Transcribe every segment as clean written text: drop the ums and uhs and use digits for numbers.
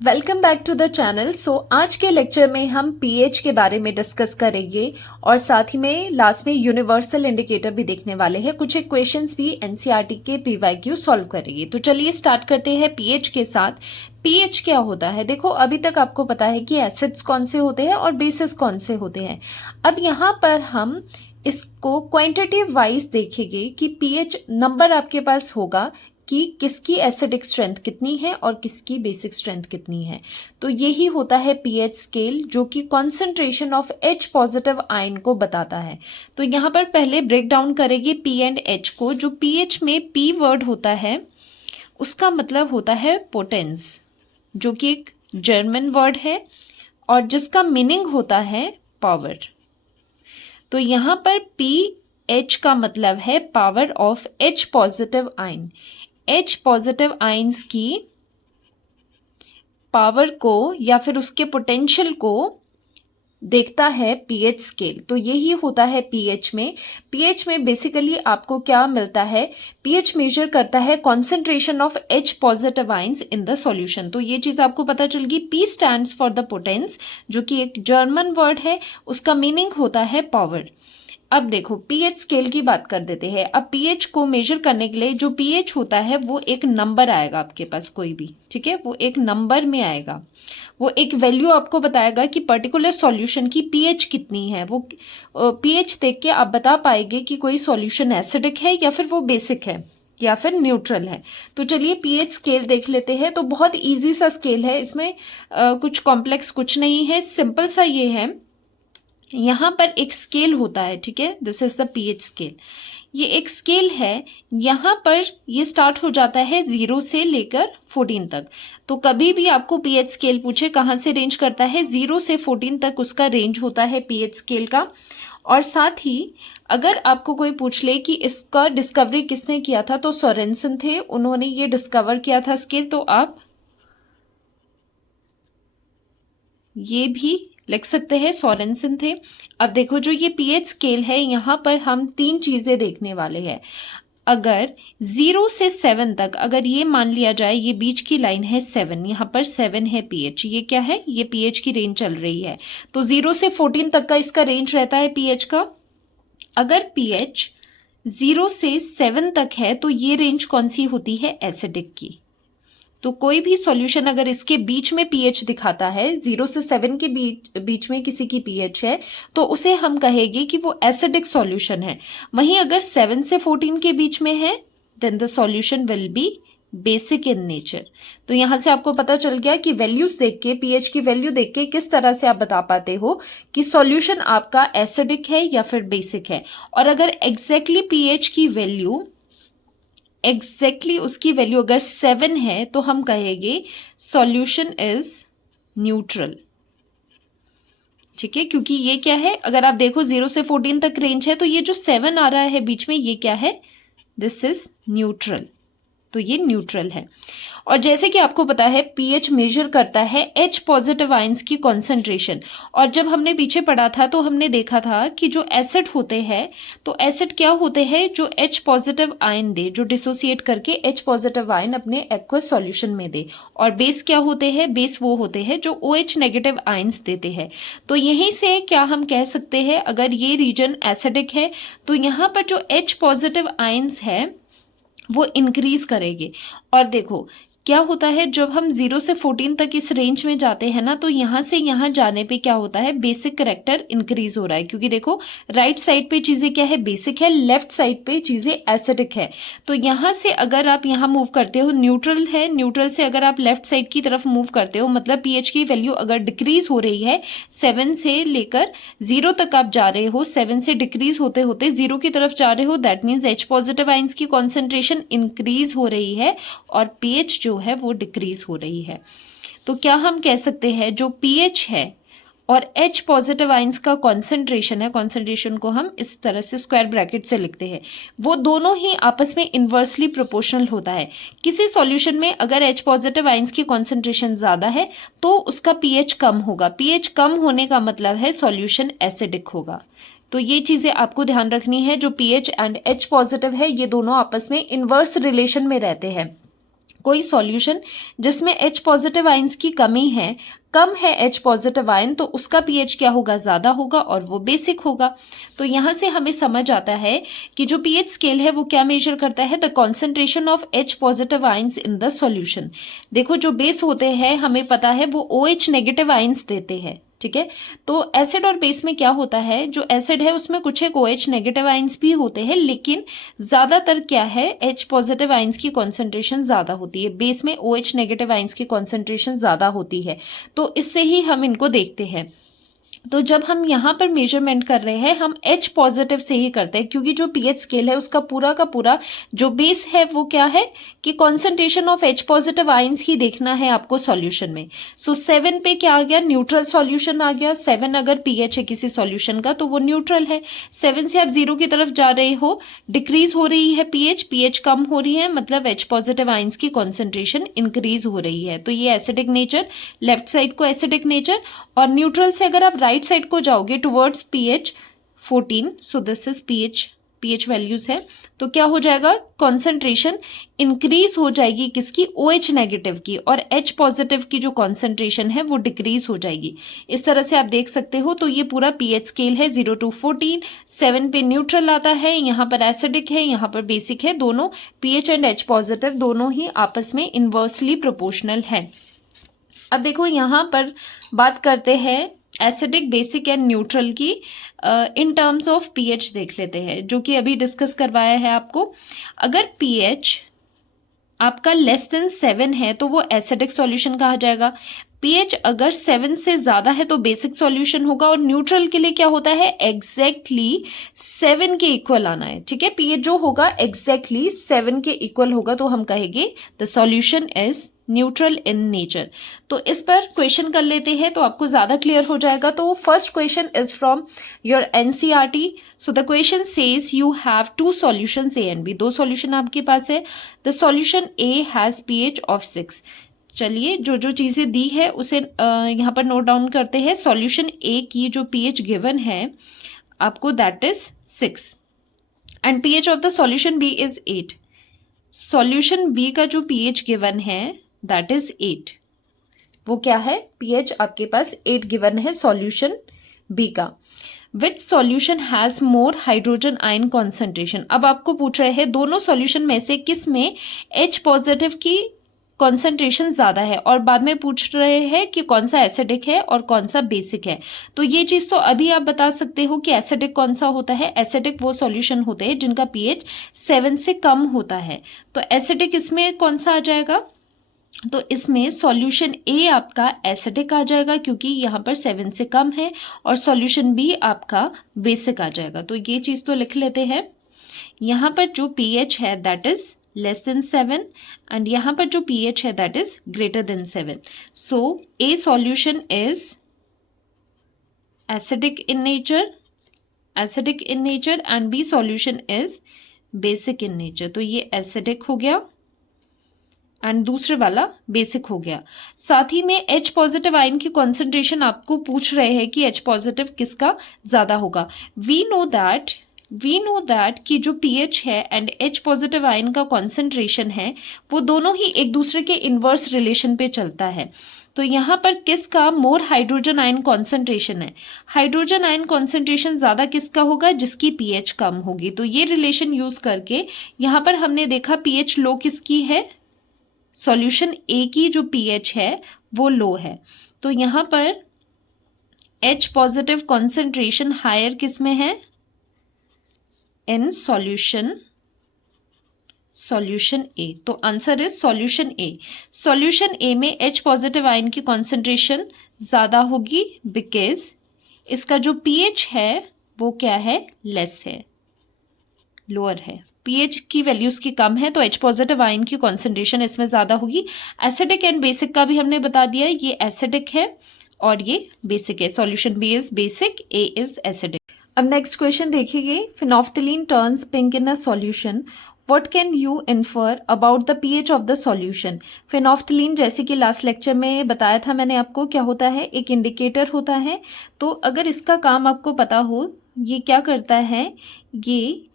Welcome back to the channel. आज के lecture में हम पीएच के बारे में डिस्कस करेंगे और साथ ही में लास्ट में यूनिवर्सल इंडिकेटर भी देखने वाले हैं। कुछ एक क्वेश्चंस भी एनसीईआरटी के पीवाईक्यू सॉल्व करेंगे। तो चलिए स्टार्ट करते हैं पीएच के साथ। पीएच क्या होता है? देखो, अभी तक आपको पता है कि एसिड्स कौन से होते हैं और बेसिस कौन से होते हैं। अब यहाँ पर हम इसको क्वांटिटेटिव वाइज देखेंगे कि पीएच नंबर आपके पास होगा कि किसकी एसिडिक स्ट्रेंथ कितनी है और किसकी बेसिक स्ट्रेंथ कितनी है। तो यही होता है पीएच स्केल, जो कि concentration of H positive ion को बताता है। तो यहाँ पर पहले ब्रेक डाउन करेंगे पी एंड एच को। जो पीएच में पी वर्ड होता है उसका मतलब होता है पोटेंस, जो कि एक जर्मन वर्ड है और जिसका मीनिंग होता है पावर। तो यहाँ पर पी एच का मतलब है power of H positive ion. H positive ions की पावर को या फिर उसके पोटेंशियल को देखता है पीएच स्केल। तो यही होता है पीएच में। पीएच में बेसिकली आपको क्या मिलता है? पीएच मेजर करता है concentration of H positive ions in the solution. तो ये चीज आपको पता चल गई। P stands for the potence, जो कि एक जर्मन वर्ड है, उसका मीनिंग होता है पावर। अब देखो पीएच स्केल की बात कर देते हैं। अब पीएच को मेजर करने के लिए जो पीएच होता है वो एक नंबर आएगा आपके पास, कोई भी, ठीक है, वो एक नंबर में आएगा। वो एक वैल्यू आपको बताएगा कि पर्टिकुलर सॉल्यूशन की पीएच कितनी है। वो पीएच देख के आप बता पाएंगे कि कोई सॉल्यूशन एसिडिक है या फिर वो बेसिक है या फिर न्यूट्रल है। तो चलिए पीएच स्केल देख लेते हैं। तो बहुत इजी सा स्केल है, इसमें कुछ कॉम्प्लेक्स कुछ नहीं है, सिंपल सा ये है। यहाँ पर एक स्केल होता है, ठीक है, this is the pH scale. ये एक स्केल है। यहाँ पर ये स्टार्ट हो जाता है 0 से लेकर 14 तक। तो कभी भी आपको पीएच स्केल पूछे कहाँ से रेंज करता है, 0 से 14 तक उसका रेंज होता है पीएच स्केल का। और साथ ही अगर आपको कोई पूछ ले कि इसका डिस्कवरी किसने किया था, तो सोरेनसन थे, उन्होंने ये डिस्कवर किया था स्केल। तो आप ये भी लिख सकते हैं, सोरेनसन थे। अब देखो जो ये पीएच स्केल है, यहाँ पर हम 3 चीजें देखने वाले हैं। अगर 0 से 7 तक, अगर ये मान लिया जाए ये बीच की लाइन है 7, यहाँ पर 7 है पीएच, ये क्या है, ये पीएच की रेंज चल रही है। तो 0 से 14 तक का इसका रेंज रहता है पीएच का। अगर पीएच 0 से 7 तक है तो ये रेंज कौन सी होती है? एसिडिक की। तो कोई भी सॉल्यूशन अगर इसके बीच में पीएच दिखाता है, 0 से 7 के बीच में किसी की पीएच है, तो उसे हम कहेंगे कि वो एसिडिक सॉल्यूशन है। वहीं अगर 7 से 14 के बीच में है, then the solution will be basic in nature. तो यहां से आपको पता चल गया कि वैल्यूज देख के, पीएच की वैल्यू देख के किस तरह से आप बता पाते हो कि सॉल्यूशन आपका एसिडिक है या फिर बेसिक है। और अगर एग्जैक्टली पीएच की वैल्यू, उसकी वैल्यू अगर 7 है तो हम कहेंगे सॉल्यूशन इज न्यूट्रल, ठीक है। क्योंकि ये क्या है, अगर आप देखो 0 से 14 तक रेंज है, तो ये जो 7 आ रहा है बीच में, ये क्या है? This is neutral. तो ये न्यूट्रल है। और जैसे कि आपको पता है पीएच मेजर करता है एच पॉजिटिव आयंस की कॉन्सेंट्रेशन। और जब हमने पीछे पढ़ा था तो हमने देखा था कि जो एसिड होते हैं, तो एसिड क्या होते हैं? जो एच पॉजिटिव आयन दे, जो डिसोसिएट करके एच पॉजिटिव आयन अपने एक्वस सॉल्यूशन में दे। और बेस क्या होते हैं? बेस वो होते हैं जो OH नेगेटिव आयंस देते हैं। तो यहीं से क्या हम कह सकते हैं, अगर ये रीजन एसिडिक है तो यहाँ पर जो एच पॉजिटिव आयंस है वो इंक्रीज करेंगे। और देखो क्या होता है, जब हम 0 से 14 तक इस रेंज में जाते हैं ना, तो यहां से यहां जाने पे क्या होता है, बेसिक करेक्टर इंक्रीज हो रहा है। क्योंकि देखो राइट साइड पे चीजें क्या है, बेसिक है, लेफ्ट साइड पे चीजें एसिडिक है। तो यहां से अगर आप यहां मूव करते हो, न्यूट्रल है, न्यूट्रल से अगर आप लेफ्ट साइड की तरफ मूव करते हो, मतलब पीएच की वैल्यू अगर डिक्रीज हो रही है, 7 से लेकर 0 तक आप जा रहे हो, 7 से डिक्रीज होते होते 0 की तरफ जा रहे हो, that means H positive ions की कॉन्सेंट्रेशन इंक्रीज हो रही है और पीएच जो है वो डिक्रीज हो रही है। तो क्या हम कह सकते हैं, जो पीएच है और एच पॉजिटिव आयंस का कॉन्सेंट्रेशन है, कॉन्सेंट्रेशन को हम इस तरह से स्क्वायर ब्रैकेट से लिखते हैं, वो दोनों ही आपस में इन्वर्सली प्रोपोर्शनल होता है। किसी सॉल्यूशन में अगर एच पॉजिटिव आयंस की कॉन्सेंट्रेशन ज्यादा है तो उसका पीएच कम होगा। पीएच कम होने का मतलब है सॉल्यूशन एसिडिक होगा। तो ये चीजें आपको ध्यान रखनी है। जो पीएच एंड एच पॉजिटिव है, ये दोनों आपस में इन्वर्स रिलेशन में रहते हैं। कोई सॉल्यूशन जिसमें H पॉजिटिव आयंस की कमी है, कम है H पॉजिटिव आयन, तो उसका pH क्या होगा, ज़्यादा होगा और वो बेसिक होगा। तो यहाँ से हमें समझ आता है कि जो pH स्केल है वो क्या मेजर करता है, the concentration of H positive ions in the solution. देखो जो बेस होते हैं हमें पता है वो OH नेगेटिव आयंस देते हैं, ठीक है। तो एसिड और बेस में क्या होता है, जो एसिड है उसमें कुछ एक OH नेगेटिव आयंस भी होते हैं, लेकिन ज्यादातर क्या है, H पॉजिटिव आयंस की कॉन्सेंट्रेशन ज्यादा होती है, बेस में OH नेगेटिव आयंस की कॉन्सेंट्रेशन ज्यादा होती है। तो इससे ही हम इनको देखते हैं। तो जब हम यहाँ पर मेजरमेंट कर रहे हैं हम H पॉजिटिव से ही करते हैं, क्योंकि जो pH स्केल है उसका पूरा का पूरा जो बेस है वो क्या है कि concentration of H positive ions ही देखना है आपको सॉल्यूशन में। सो 7 पे क्या आ गया, न्यूट्रल सॉल्यूशन आ गया। 7 अगर pH है किसी सॉल्यूशन का तो वो न्यूट्रल है। 7 से आप 0 की तरफ जा रहे हो, डिक्रीज हो रही है pH कम हो रही है, मतलब H पॉजिटिव आयंस की कॉन्सेंट्रेशन इंक्रीज हो रही है। तो ये एसिडिक नेचर, लेफ्ट साइड को एसिडिक नेचर, और न्यूट्रल से अगर आप राइट साइड को जाओगे towards pH 14, so this is pH values है, तो क्या हो जाएगा, कॉन्सेंट्रेशन इंक्रीज हो जाएगी किसकी, OH नेगेटिव की, और H पॉजिटिव की जो कॉन्सेंट्रेशन है वो डिक्रीज हो जाएगी। इस तरह से आप देख सकते हो। तो ये पूरा pH स्केल है 0 to 14। 7 पे न्यूट्रल आता है, यहाँ पर एसिडिक है, यहाँ पर बेसिक है। दोनों pH एंड H पॉजिटिव दोनों ही आपस में इन्वर्सली प्रोपोर्शनल है। अब देखो यहाँ पर बात करते हैं एसिडिक, बेसिक एंड न्यूट्रल की। इन टर्म्स ऑफ pH देख लेते हैं, जो कि अभी डिस्कस करवाया है आपको। अगर pH आपका लेस देन 7 है तो वो एसिडिक सॉल्यूशन कहा जाएगा। pH अगर 7 से ज्यादा है तो बेसिक सॉल्यूशन होगा। और न्यूट्रल के लिए क्या होता है, एग्जैक्टली 7 के इक्वल आना है, ठीक है। pH जो होगा एग्जैक्टली 7 के इक्वल होगा, तो हम कहेंगे the solution is neutral in nature. तो इस पर क्वेश्चन कर लेते हैं तो आपको ज्यादा क्लियर हो जाएगा। तो first question is from your NCERT. So the question says you have two solutions A and B, दो सॉल्यूशन आपके पास है। The solution A has pH of 6। चलिए जो जो चीजें दी है उसे यहाँ पर नोट डाउन करते हैं। सॉल्यूशन ए की जो pH गिवन है आपको that is 6 and pH of the solution B is 8। Solution B का जो pH गिवन है दैट इज 8। वो क्या है, pH आपके पास 8 गिवन है सॉल्यूशन बी का। Which solution has more hydrogen ion concentration. अब आपको पूछ रहे हैं दोनों सॉल्यूशन में से किस में H पॉजिटिव की कॉन्सेंट्रेशन ज्यादा है, और बाद में पूछ रहे हैं कि कौन सा एसिडिक है और कौन सा बेसिक है। तो ये चीज तो अभी आप बता सकते हो कि एसिडिक कौन सा होता है। एसिडिक वो सॉल्यूशन होते हैं जिनका pH 7 से कम होता है। तो एसिडिक इसमें कौन सा आ जाएगा, तो इसमें सॉल्यूशन ए आपका एसिडिक आ जाएगा क्योंकि यहाँ पर 7 से कम है, और सॉल्यूशन बी आपका बेसिक आ जाएगा। तो ये चीज तो लिख लेते हैं। यहाँ पर जो pH है that is less than 7 and यहाँ पर जो pH है that is greater than 7। So A solution is acidic in nature and B solution is basic in nature. तो ये एसिडिक हो गया एंड दूसरे वाला बेसिक हो गया। साथ ही में H पॉजिटिव आयन की कॉन्सेंट्रेशन आपको पूछ रहे हैं कि H पॉजिटिव किसका ज्यादा होगा। वी नो दैट कि जो pH है एंड H पॉजिटिव आयन का कॉन्सेंट्रेशन है वो दोनों ही एक दूसरे के इनवर्स रिलेशन पे चलता है। तो यहाँ पर किसका मोर हाइड्रोजन आयन कॉन्सेंट्रेशन है, हाइड्रोजन आयन कॉन्सेंट्रेशन ज्यादा किसका होगा, जिसकी pH कम होगी। तो ये रिलेशन यूज करके यहाँ पर हमने देखा pH लो किसकी है, सॉल्यूशन ए की जो pH है वो लो है। तो यहाँ पर H पॉजिटिव कॉन्सेंट्रेशन हायर किस में है, इन सॉल्यूशन ए। तो answer is solution A. Solution A में H पॉजिटिव आयन की कॉन्सेंट्रेशन ज्यादा होगी बिकॉज इसका जो pH है वो क्या है, लेस है, लोअर है। pH की वैल्यूज की कम है तो H पॉजिटिव आयन की कॉन्सेंट्रेशन इसमें ज्यादा होगी। एसिडिक एंड बेसिक का भी हमने बता दिया, ये एसिडिक है और ये बेसिक है। Solution B is basic, A is acidic. अब नेक्स्ट क्वेश्चन देखिए, phenolphthalein turns pink in a solution, what can you infer about the pH of the solution. Phenolphthalein जैसे कि लास्ट लेक्चर में बताया था मैंने आपको, क्या होता है, एक इंडिकेटर होता है। तो अगर इसका काम आपको पता हो, ये क्या करता है, ये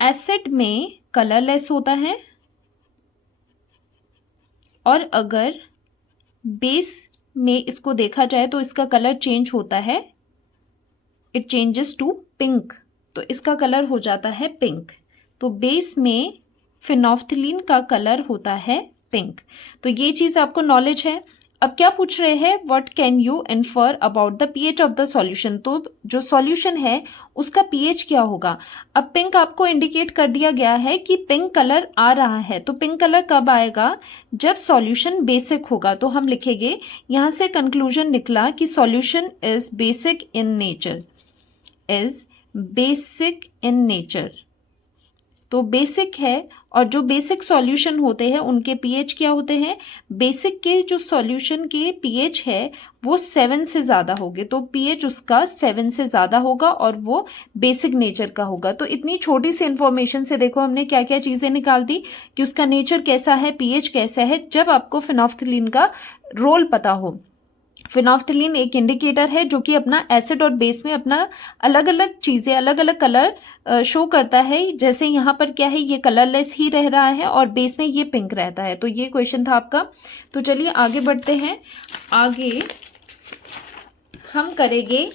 एसिड में कलरलेस होता है और अगर बेस में इसको देखा जाए तो इसका कलर चेंज होता है, इट चेंजेस टू पिंक, तो इसका कलर हो जाता है पिंक। तो बेस में फिनोल्फ्थलीन का कलर होता है पिंक। तो ये चीज़ आपको नॉलेज है। अब क्या पूछ रहे हैं, what can you infer about the pH of the solution, तो जो सॉल्यूशन है उसका पीएच क्या होगा। अब पिंक आपको इंडिकेट कर दिया गया है कि पिंक कलर आ रहा है, तो पिंक कलर कब आएगा, जब सॉल्यूशन बेसिक होगा। तो हम लिखेंगे, यहाँ से कंक्लूजन निकला कि solution is basic in nature, is basic in nature. तो बेसिक है, और जो बेसिक सॉल्यूशन होते हैं उनके पीएच क्या होते हैं, बेसिक के जो सॉल्यूशन के पीएच है वो 7 से ज़्यादा होंगे, तो पीएच उसका 7 से ज़्यादा होगा और वो बेसिक नेचर का होगा। तो इतनी छोटी सी इन्फॉर्मेशन से देखो हमने क्या क्या चीज़ें निकाल दी कि उसका नेचर कैसा है, पीएच कैसा है, जब आपको फिनोल्फ्थलीन का रोल पता हो। फिनोल्फ्थलीन एक इंडिकेटर है जो कि अपना एसिड और बेस में अपना अलग अलग चीज़ें, अलग अलग कलर शो करता है। जैसे यहाँ पर क्या है, ये कलरलेस ही रह रहा है और बेस में ये पिंक रहता है। तो ये क्वेश्चन था आपका। तो चलिए आगे बढ़ते हैं। आगे हम करेंगे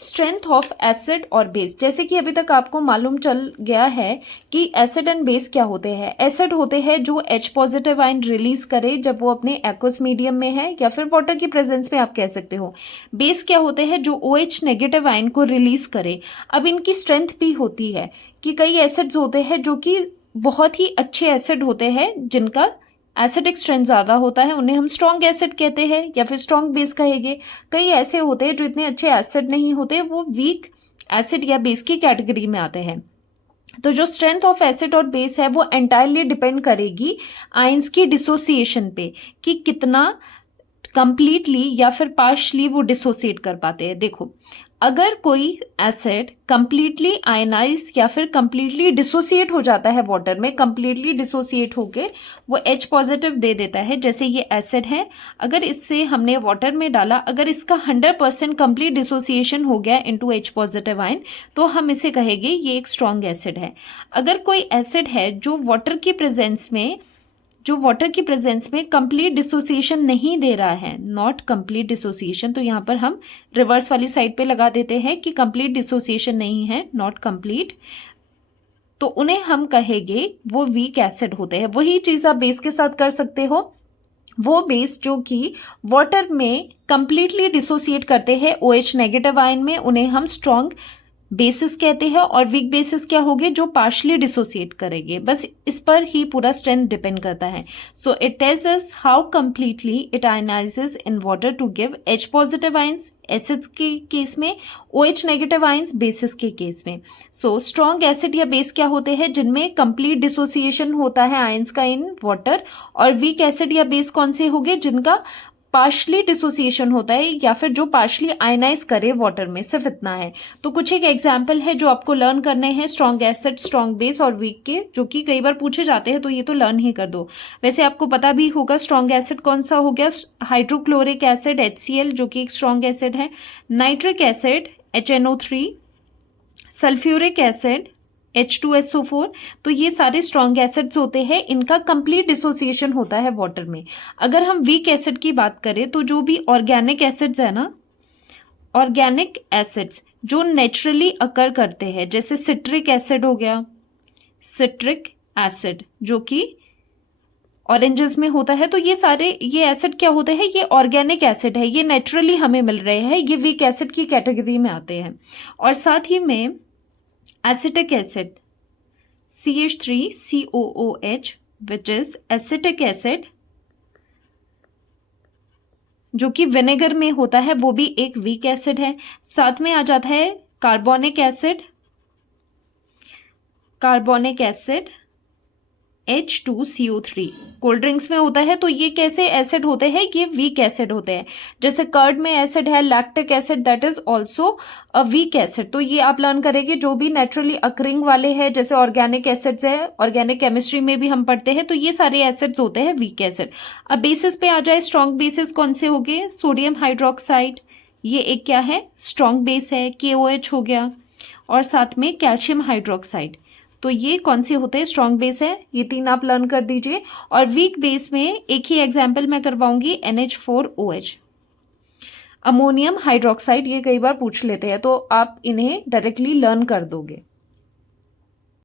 स्ट्रेंथ ऑफ एसिड और बेस। जैसे कि अभी तक आपको मालूम चल गया है कि एसिड एंड बेस क्या होते हैं। एसिड होते हैं जो H पॉजिटिव आयन रिलीज करे जब वो अपने एक्वस मीडियम में है या फिर वाटर की प्रेजेंस में आप कह सकते हो। बेस क्या होते हैं, जो OH नेगेटिव आयन को रिलीज करे। अब इनकी स्ट्रेंथ भी होती है कि कई एसिड्स होते हैं जो कि बहुत ही अच्छे एसिड होते हैं, जिनका एसिडिक स्ट्रेंथ ज़्यादा होता है, उन्हें हम स्ट्रॉन्ग एसिड कहते हैं या फिर स्ट्रॉन्ग बेस कहेंगे। कई ऐसे होते हैं जो इतने अच्छे एसिड नहीं होते, वो वीक एसिड या बेस की कैटेगरी में आते हैं। तो जो स्ट्रेंथ ऑफ एसिड और बेस है वो एंटायरली डिपेंड करेगी आयंस की डिसोसिएशन पे, कि कितना कंप्लीटली या फिर पार्शली वो डिसोसिएट कर पाते हैं। देखो, अगर कोई एसिड कंप्लीटली आयनाइज या फिर कंप्लीटली डिसोसिएट हो जाता है वाटर में, कंप्लीटली डिसोसिएट होके वो H पॉजिटिव दे देता है, जैसे ये एसिड है, अगर इससे हमने वाटर में डाला, अगर इसका 100% कंप्लीट डिसोसिएशन हो गया इनटू H पॉजिटिव आयन, तो हम इसे कहेंगे ये एक स्ट्रॉन्ग एसिड है। अगर कोई एसिड है जो वाटर की प्रेजेंस में कंप्लीट डिसोसिएशन नहीं दे रहा है, नॉट कंप्लीट डिसोसिएशन, तो यहाँ पर हम रिवर्स वाली साइड पे लगा देते हैं कि कंप्लीट डिसोसिएशन नहीं है, नॉट कंप्लीट, तो उन्हें हम कहेंगे वो वीक एसिड होते हैं। वही चीज़ आप बेस के साथ कर सकते हो। वो बेस जो कि वाटर में कंप्लीटली डिसोसिएट करते हैं OH नेगेटिव आयन में, उन्हें हम स्ट्रॉन्ग बेसिस कहते हैं, और वीक बेसिस क्या होंगे, जो पार्शली डिसोसिएट करेंगे। बस इस पर ही पूरा स्ट्रेंथ डिपेंड करता है। So it tells us how completely it ionises in water to give H positive ions acids के केस में, OH नेगेटिव आयंस बेसिस के केस में। सो स्ट्रॉन्ग एसिड या बेस क्या होते हैं, जिनमें कंप्लीट डिसोसिएशन होता है आयंस का इन वाटर, और वीक एसिड या बेस कौन से होंगे, जिनका पार्शली डिसोसिएशन होता है या फिर जो पार्शली आयनाइज करे वाटर में, सिर्फ इतना है। तो कुछ एक एग्जाम्पल है जो आपको लर्न करने हैं, स्ट्रॉन्ग एसिड, स्ट्रॉन्ग बेस और वीक के, जो कि कई बार पूछे जाते हैं, तो ये तो लर्न ही कर दो। वैसे आपको पता भी होगा स्ट्रॉन्ग एसिड कौन सा हो गया, हाइड्रोक्लोरिक एसिड HCl जो कि एक स्ट्रॉन्ग एसिड है, nitric acid HNO3, sulphuric acid H2SO4, तो ये सारे स्ट्रॉन्ग एसिड्स होते हैं, इनका कंप्लीट डिसोसिएशन होता है वाटर में। अगर हम वीक एसिड की बात करें तो जो भी ऑर्गेनिक एसिड्स है ना, ऑर्गेनिक एसिड्स जो नेचुरली अकर करते हैं, जैसे सिट्रिक एसिड हो गया, सिट्रिक एसिड जो कि ऑरेंजेस में होता है, तो ये एसिड क्या होते हैं, ये ऑर्गेनिक एसिड है, ये नेचुरली हमें मिल रहे हैं, ये वीक एसिड की कैटेगरी में आते हैं। और साथ ही में acetic acid CH3COOH which is acetic acid, जो कि विनेगर में होता है, वो भी एक वीक एसिड है। साथ में आ जाता है carbonic acid H2CO3, cold drinks में होता है, तो ये कैसे एसिड होते हैं, ये वीक एसिड होते हैं। जैसे कर्ड में एसिड है lactic acid, that is also a weak acid. तो ये आप लर्न करेंगे, जो भी नेचुरली अकरिंग वाले हैं, जैसे ऑर्गेनिक एसिड्स है, ऑर्गेनिक केमिस्ट्री में भी हम पढ़ते हैं, तो ये सारे एसिड्स होते हैं वीक एसिड। अब बेसिस पे आ जाए, स्ट्रॉन्ग बेसिस कौन से हो गए, सोडियम हाइड्रोक्साइड, ये एक क्या है, स्ट्रॉन्ग बेस है, KOH हो गया, और साथ में कैल्शियम हाइड्रोक्साइड, तो ये कौन से होते हैं, स्ट्रॉन्ग बेस है, ये 3 आप लर्न कर दीजिए। और वीक बेस में एक ही एग्जाम्पल मैं करवाऊंगी, NH4OH, अमोनियम हाइड्रोक्साइड, ये कई बार पूछ लेते हैं तो आप इन्हें डायरेक्टली लर्न कर दोगे।